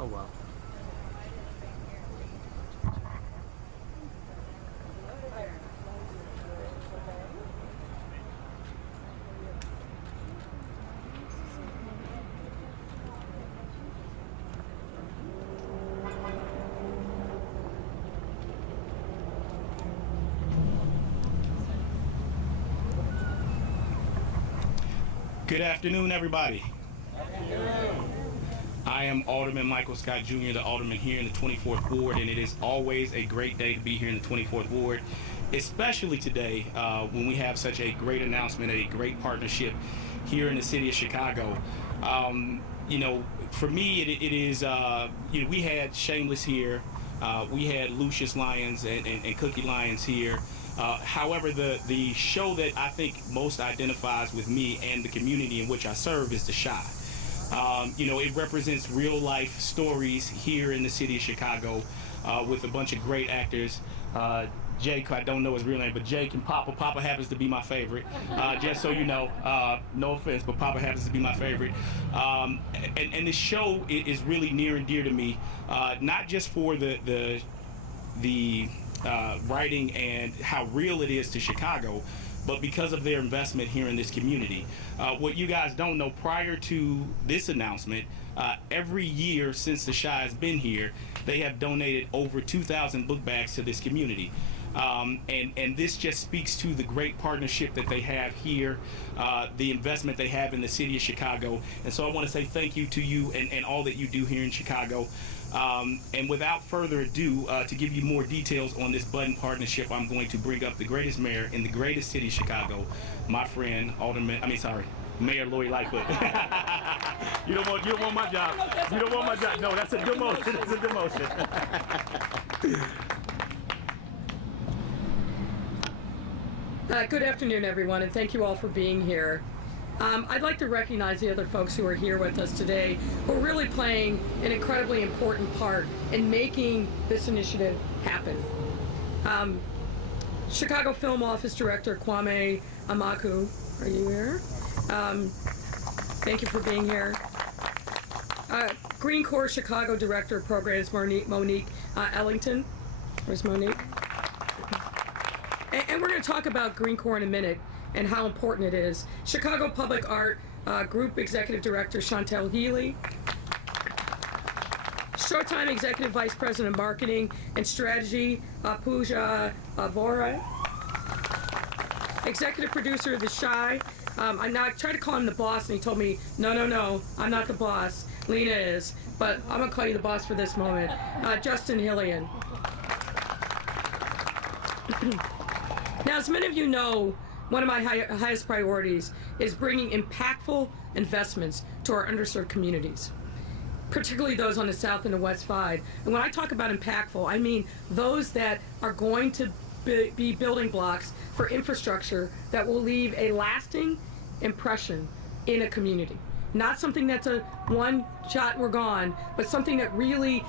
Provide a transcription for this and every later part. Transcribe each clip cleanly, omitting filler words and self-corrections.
Oh, wow. Good afternoon, everybody. I am Alderman Michael Scott Jr., the Alderman here in the 24th Ward, and it is always a great day to be here in the 24th Ward, especially today when we have such a great announcement, a great partnership here in the city of Chicago. You know, for me, it is, you know, we had Shameless here, we had Lucius Lyons and Cookie Lyons here. However, the show that I think most identifies with me and the community in which I serve is The Chi. You know, it represents real life stories here in the city of Chicago with a bunch of great actors. Jake, I don't know his real name, but Jake and Papa. Papa happens to be my favorite, just so you know. No offense, but Papa happens to be my favorite. And this show is really near and dear to me, not just for the writing and how real it is to Chicago, but because of their investment here in this community. What you guys don't know, prior to this announcement, every year since The Chi has been here, they have donated over 2,000 book bags to this community. And this just speaks to the great partnership that they have here, the investment they have in the city of Chicago. And so I want to say thank you to you and all that you do here in Chicago. And without further ado, to give you more details on this Button partnership, I'm going to bring up the greatest mayor in the greatest city of Chicago, my friend Mayor Lori Lightfoot. You don't want my job. You don't want my job. No, that's a demotion. That's a demotion. Good afternoon, everyone, and thank you all for being here. I'd like to recognize the other folks who are here with us today who are really playing an incredibly important part in making this initiative happen. Chicago Film Office Director Kwame Amaku, are you here? Thank you for being here. Green Corps Chicago Director of Programs Monique Ellington. Where's Monique? And we're going to talk about Green Corps in a minute and how important it is. Chicago Public Art Group Executive Director Chantel Healy. Showtime Executive Vice President of Marketing and Strategy Pooja Vora. Executive Producer of The Chi. I tried to call him the boss and he told me, no, I'm not the boss. Lena is, but I'm going to call you the boss for this moment. Justin Hillian. Now, as many of you know, one of my highest priorities is bringing impactful investments to our underserved communities, particularly those on the South and the West Side. And when I talk about impactful, I mean those that are going to be building blocks for infrastructure that will leave a lasting impression in a community. Not something that's a one shot and we're gone, but something that really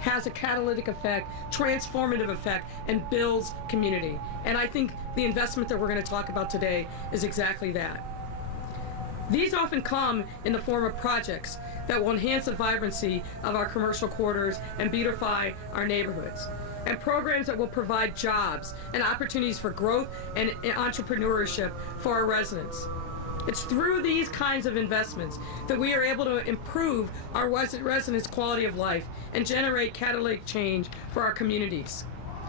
has a catalytic effect, transformative effect, and builds community. And I think the investment that we're going to talk about today is exactly that. These often come in the form of projects that will enhance the vibrancy of our commercial quarters and beautify our neighborhoods, and programs that will provide jobs and opportunities for growth and entrepreneurship for our residents. It's through these kinds of investments that we are able to improve our residents' quality of life and generate catalytic change for our communities.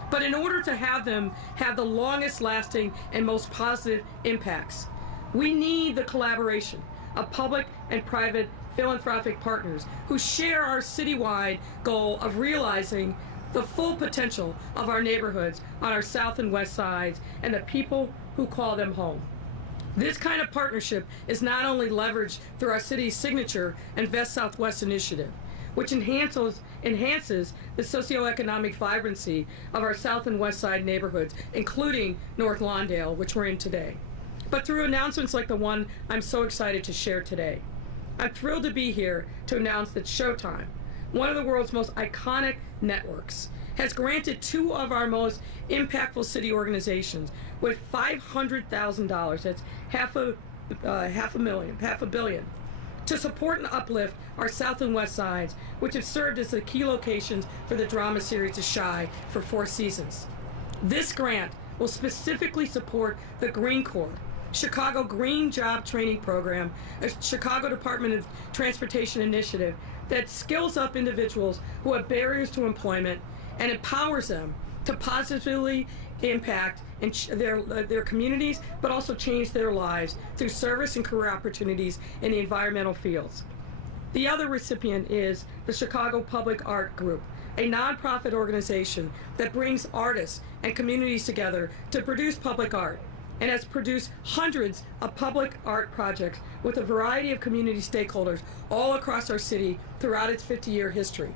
But in order to have them have the longest lasting and most positive impacts, we need the collaboration of public and private philanthropic partners who share our citywide goal of realizing the full potential of our neighborhoods on our South and West sides and the people who call them home. This kind of partnership is not only leveraged through our city's signature Invest Southwest initiative, which enhances the socioeconomic vibrancy of our South and West Side neighborhoods, including North Lawndale, which we're in today, but through announcements like the one I'm so excited to share today. I'm thrilled to be here to announce that Showtime, one of the world's most iconic networks, has granted two of our most impactful city organizations with $500,000, that's half a billion, to support and uplift our south and west sides, which have served as the key locations for the drama series The Chi for 4 seasons. This grant will specifically support the Green Corps, Chicago Green Job Training Program, a Chicago Department of Transportation initiative that skills up individuals who have barriers to employment and empowers them to positively impact their communities, but also change their lives through service and career opportunities in the environmental fields. The other recipient is the Chicago Public Art Group, a nonprofit organization that brings artists and communities together to produce public art, and has produced hundreds of public art projects with a variety of community stakeholders all across our city throughout its 50-year history.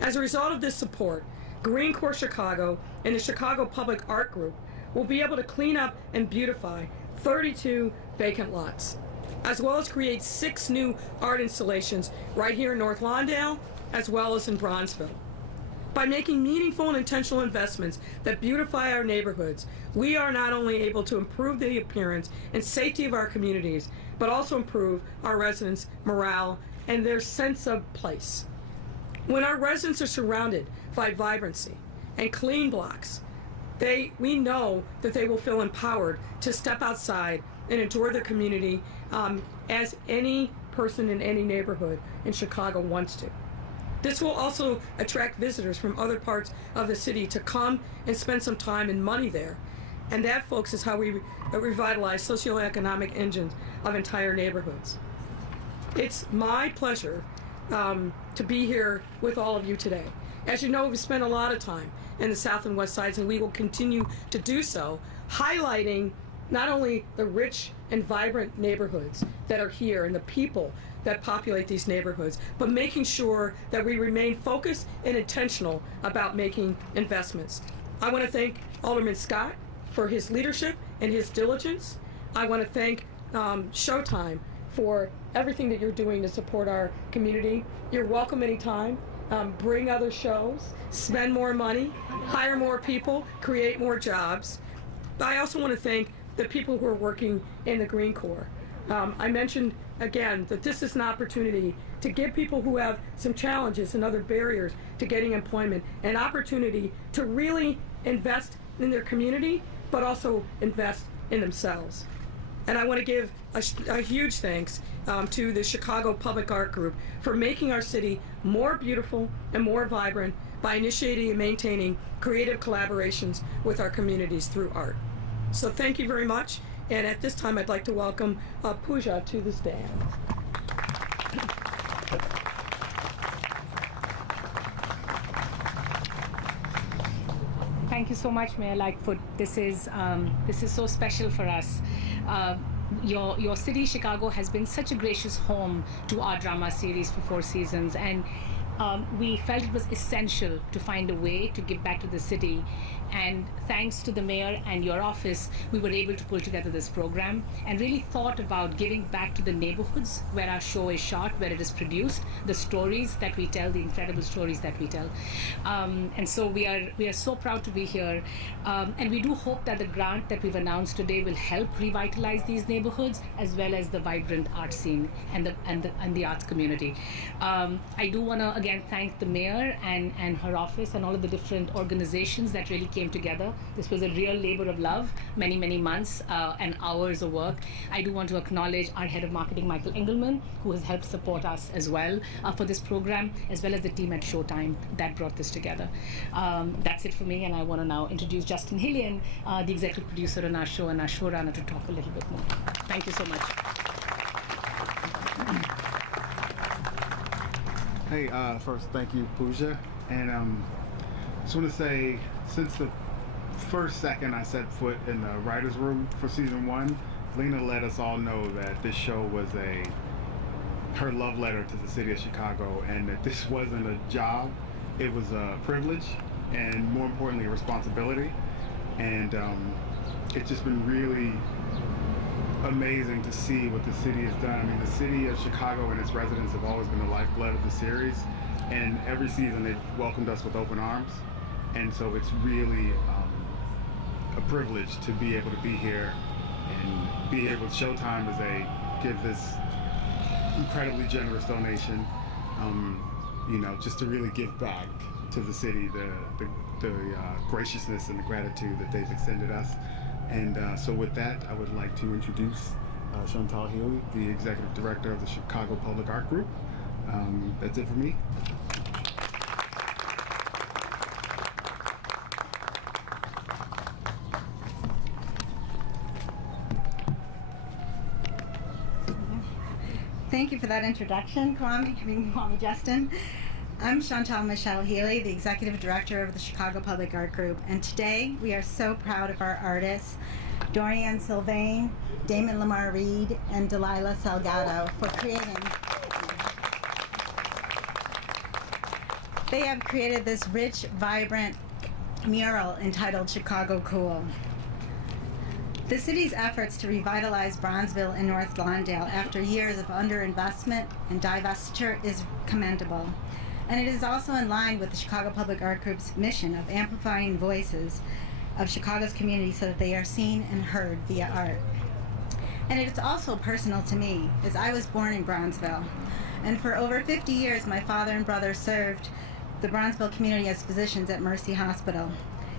As a result of this support, Green Corps Chicago and the Chicago Public Art Group will be able to clean up and beautify 32 vacant lots, as well as create 6 new art installations right here in North Lawndale, as well as in Bronzeville. By making meaningful and intentional investments that beautify our neighborhoods, we are not only able to improve the appearance and safety of our communities, but also improve our residents' morale and their sense of place. When our residents are surrounded by vibrancy and clean blocks, we know that they will feel empowered to step outside and enjoy their community as any person in any neighborhood in Chicago wants to. This will also attract visitors from other parts of the city to come and spend some time and money there. And that, folks, is how we revitalize socioeconomic engines of entire neighborhoods. It's my pleasure to be here with all of you today. As you know, we've spent a lot of time in the south and west sides, and we will continue to do so, highlighting not only the rich and vibrant neighborhoods that are here and the people that populate these neighborhoods, but making sure that we remain focused and intentional about making investments. I want to thank Alderman Scott for his leadership and his diligence. I want to thank Showtime for everything that you're doing to support our community. You're welcome anytime. Bring other shows, spend more money, hire more people, create more jobs. I also want to thank the people who are working in the Green Corps. I mentioned again that this is an opportunity to give people who have some challenges and other barriers to getting employment an opportunity to really invest in their community, but also invest in themselves. And I want to give a huge thanks to the Chicago Public Art Group for making our city more beautiful and more vibrant by initiating and maintaining creative collaborations with our communities through art. So thank you very much. And at this time, I'd like to welcome Pooja to the stand. Thank you so much, Mayor Lightfoot. This is so special for us. Your city, Chicago, has been such a gracious home to our drama series for 4 seasons, and we felt it was essential to find a way to give back to the city. And thanks to the mayor and your office, we were able to pull together this program and really thought about giving back to the neighborhoods where our show is shot, where it is produced, the stories that we tell, the incredible stories that we tell. And so we are so proud to be here. And we do hope that the grant that we've announced today will help revitalize these neighborhoods, as well as the vibrant art scene and the arts community. I do want to again thank the mayor and her office and all of the different organizations that really came together. This was a real labor of love, many months and hours of work. I do want to acknowledge our head of marketing, Michael Engelman, who has helped support us as well for this program, as well as the team at Showtime that brought this together. That's it for me, and I want to now introduce Justin Hillian, the executive producer on our show and our showrunner, to talk a little bit more. Thank you so much. Hey, first, thank you, Pooja. And just want to say, since the first second I set foot in the writer's room for season 1, Lena let us all know that this show was her love letter to the city of Chicago, and that this wasn't a job, it was a privilege, and more importantly, a responsibility. And it's just been really amazing to see what the city has done. I mean, the city of Chicago and its residents have always been the lifeblood of the series, and every season they've welcomed us with open arms. And so it's really a privilege to be able to be here and be here with Showtime as they give this incredibly generous donation, just to really give back to the city the graciousness and the gratitude that they've extended us. And so with that, I would like to introduce Chantal Healy, the Executive Director of the Chicago Public Art Group. That's it for me. Thank you for that introduction, Kwame Justin. I'm Chantal Michelle Healy, the Executive Director of the Chicago Public Art Group, and today we are so proud of our artists, Dorian Sylvain, Damon Lamar Reed, and Delilah Salgado for creating. They have created this rich, vibrant mural entitled Chicago Cool. The city's efforts to revitalize Bronzeville and North Lawndale after years of underinvestment and divestiture is commendable. And it is also in line with the Chicago Public Art Group's mission of amplifying voices of Chicago's community so that they are seen and heard via art. And it is also personal to me, as I was born in Bronzeville. And for over 50 years, my father and brother served the Bronzeville community as physicians at Mercy Hospital.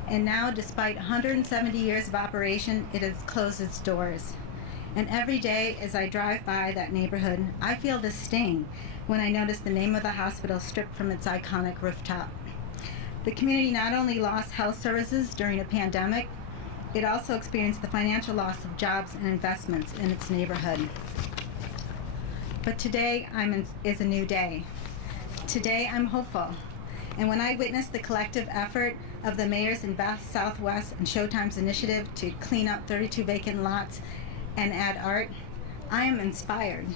And now, despite 170 years of operation, it has closed its doors. And every day as I drive by that neighborhood, I feel the sting when I notice the name of the hospital stripped from its iconic rooftop. The community not only lost health services during a pandemic, it also experienced the financial loss of jobs and investments in its neighborhood. But today is a new day. Today I'm hopeful. And when I witness the collective effort of the mayors in Beth, Southwest, and Showtime's initiative to clean up 32 vacant lots and add art, I am inspired.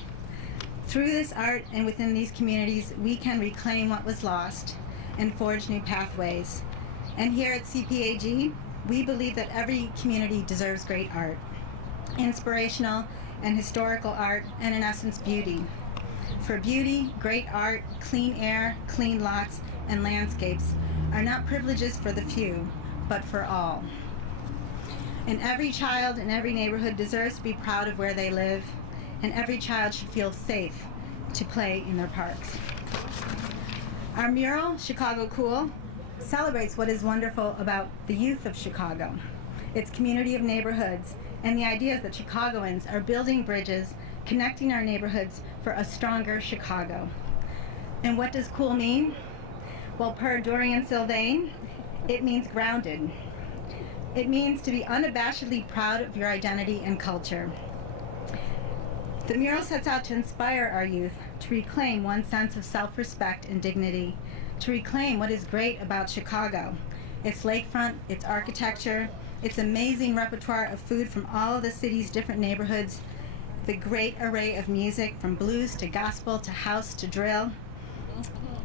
Through this art and within these communities, we can reclaim what was lost and forge new pathways. And here at CPAG, we believe that every community deserves great art, inspirational and historical art, and in essence, beauty. For beauty, great art, clean air, clean lots, and landscapes are not privileges for the few, but for all. And every child in every neighborhood deserves to be proud of where they live, and every child should feel safe to play in their parks. Our mural, Chicago Cool, celebrates what is wonderful about the youth of Chicago, its community of neighborhoods, and the ideas that Chicagoans are building bridges, connecting our neighborhoods for a stronger Chicago. And what does cool mean? Well, per Dorian Sylvain, it means grounded. It means to be unabashedly proud of your identity and culture. The mural sets out to inspire our youth to reclaim one sense of self-respect and dignity, to reclaim what is great about Chicago, its lakefront, its architecture, its amazing repertoire of food from all of the city's different neighborhoods, the great array of music from blues to gospel to house to drill,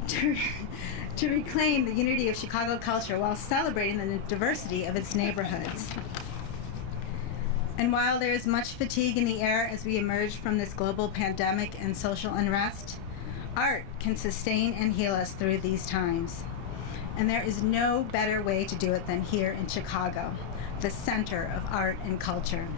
to reclaim the unity of Chicago culture while celebrating the diversity of its neighborhoods. And while there is much fatigue in the air as we emerge from this global pandemic and social unrest, art can sustain and heal us through these times. And there is no better way to do it than here in Chicago, the center of art and culture.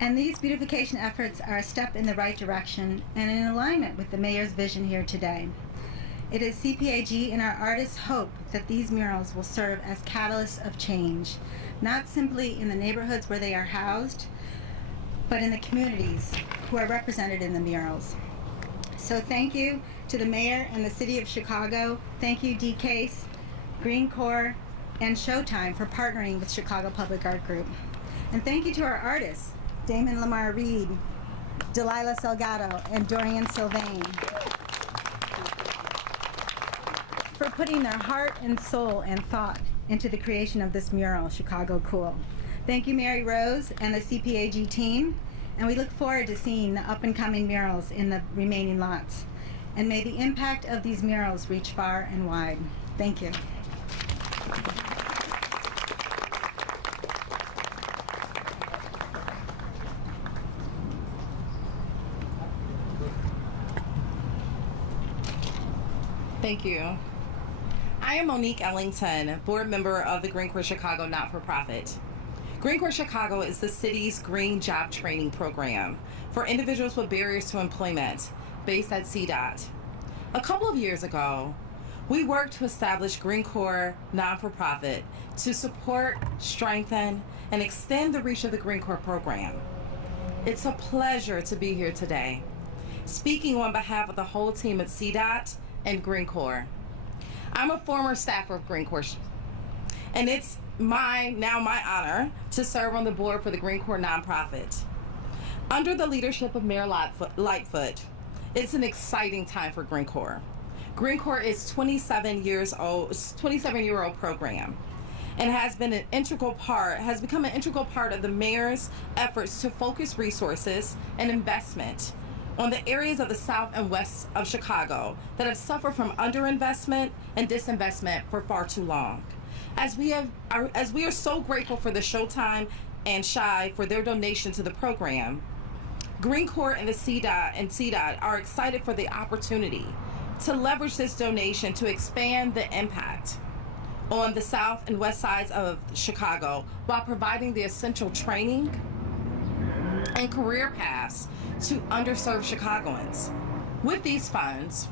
And these beautification efforts are a step in the right direction and in alignment with the mayor's vision here today. It is CPAG and our artists' hope that these murals will serve as catalysts of change, not simply in the neighborhoods where they are housed, but in the communities who are represented in the murals. So thank you to the mayor and the city of Chicago. Thank you, D-Case, Green Corps, and Showtime for partnering with Chicago Public Art Group. And thank you to our artists, Damon Lamar Reed, Delilah Salgado, and Dorian Sylvain, for putting their heart and soul and thought into the creation of this mural, Chicago Cool. Thank you, Mary Rose and the CPAG team, and we look forward to seeing the up-and-coming murals in the remaining lots. And may the impact of these murals reach far and wide. Thank you. Thank you. I am Monique Ellington, board member of the Green Corps Chicago not-for-profit. Green Corps Chicago is the city's green job training program for individuals with barriers to employment based at CDOT. A couple of years ago, we worked to establish Green Corps non-for-profit to support, strengthen, and extend the reach of the Green Corps program. It's a pleasure to be here today, speaking on behalf of the whole team at CDOT and Green Corps. I'm a former staffer of Green Corps, and it's now my honor to serve on the board for the Green Corps nonprofit. Under the leadership of Mayor Lightfoot, it's an exciting time for Green Corps. Green Corps is 27-year-old program, and has become an integral part of the mayor's efforts to focus resources and investment on the areas of the South and West of Chicago that have suffered from underinvestment and disinvestment for far too long. As we are so grateful for the Showtime and Shy for their donation to the program, Green Corps and the CDOT are excited for the opportunity to leverage this donation to expand the impact on the South and West sides of Chicago while providing the essential training and career paths to underserved Chicagoans. With these funds,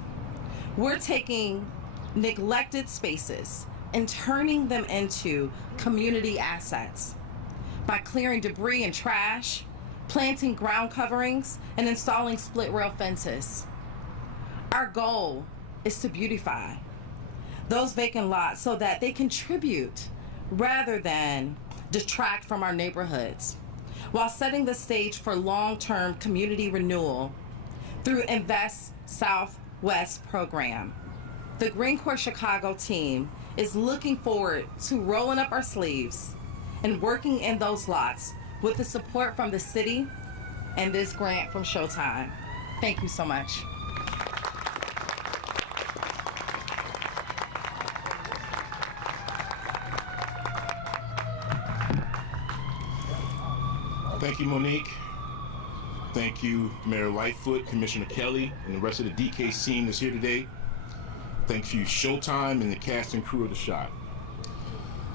we're taking neglected spaces and turning them into community assets by clearing debris and trash, planting ground coverings, and installing split rail fences. Our goal is to beautify those vacant lots so that they contribute rather than detract from our neighborhoods, while setting the stage for long-term community renewal through Invest Southwest program. The Green Corps Chicago team is looking forward to rolling up our sleeves and working in those lots with the support from the city and this grant from Showtime. Thank you so much. Thank you, Monique. Thank you, Mayor Lightfoot, Commissioner Kelly, and the rest of the DK team that's here today. Thank you, Showtime, and the cast and crew of The Shot.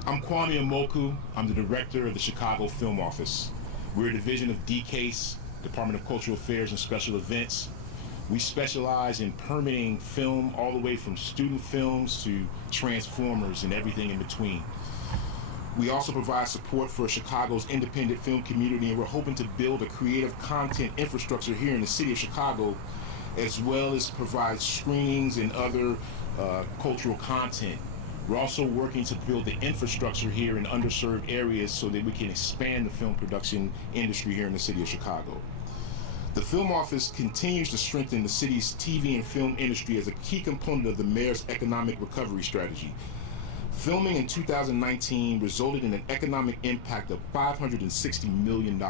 I'm Kwame Amoku. I'm the director of the Chicago Film Office. We're a division of DCASE, Department of Cultural Affairs and Special Events. We specialize in permitting film all the way from student films to Transformers and everything in between. We also provide support for Chicago's independent film community, and we're hoping to build a creative content infrastructure here in the city of Chicago, as well as provide screenings and other cultural content. We're also working to build the infrastructure here in underserved areas so that we can expand the film production industry here in the city of Chicago. The Film Office continues to strengthen the city's TV and film industry as a key component of the mayor's economic recovery strategy. Filming in 2019 resulted in an economic impact of $560 million.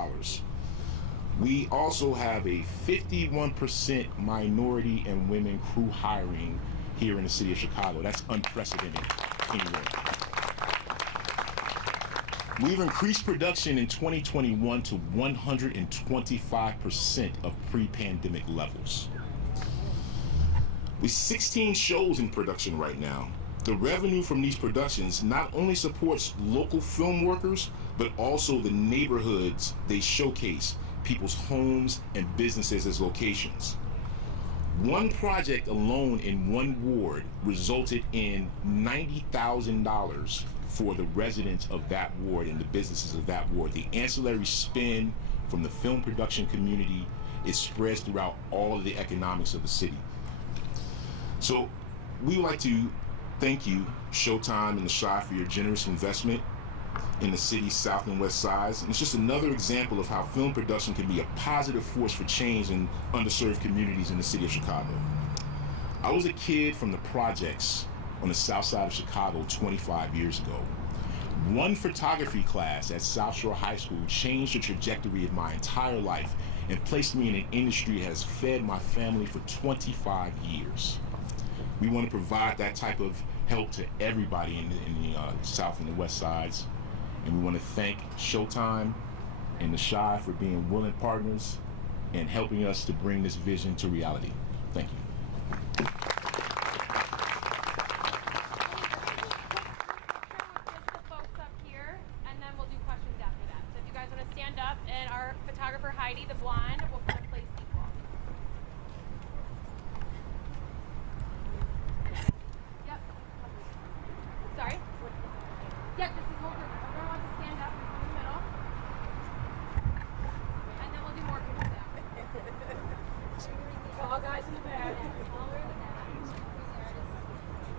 We also have a 51% minority and women crew hiring here in the city of Chicago. That's unprecedented anywhere. We've increased production in 2021 to 125% of pre-pandemic levels. With 16 shows in production right now, the revenue from these productions not only supports local film workers, but also the neighborhoods they showcase, people's homes and businesses as locations. One project alone in one ward resulted in $90,000 for the residents of that ward and the businesses of that ward. The ancillary spend from the film production community is spread throughout all of the economics of the city. So we would like to thank you, Showtime and the Shy, for your generous investment in the city's south and west sides. And it's just another example of how film production can be a positive force for change in underserved communities in the city of Chicago. I was a kid from the projects on the south side of Chicago 25 years ago. One photography class at South Shore High School changed the trajectory of my entire life and placed me in an industry that has fed my family for 25 years. We want to provide that type of help to everybody in the south and the west sides. And we want to thank Showtime and the Shy for being willing partners and helping us to bring this vision to reality. Thank you. cinematographer Heidi, the blonde,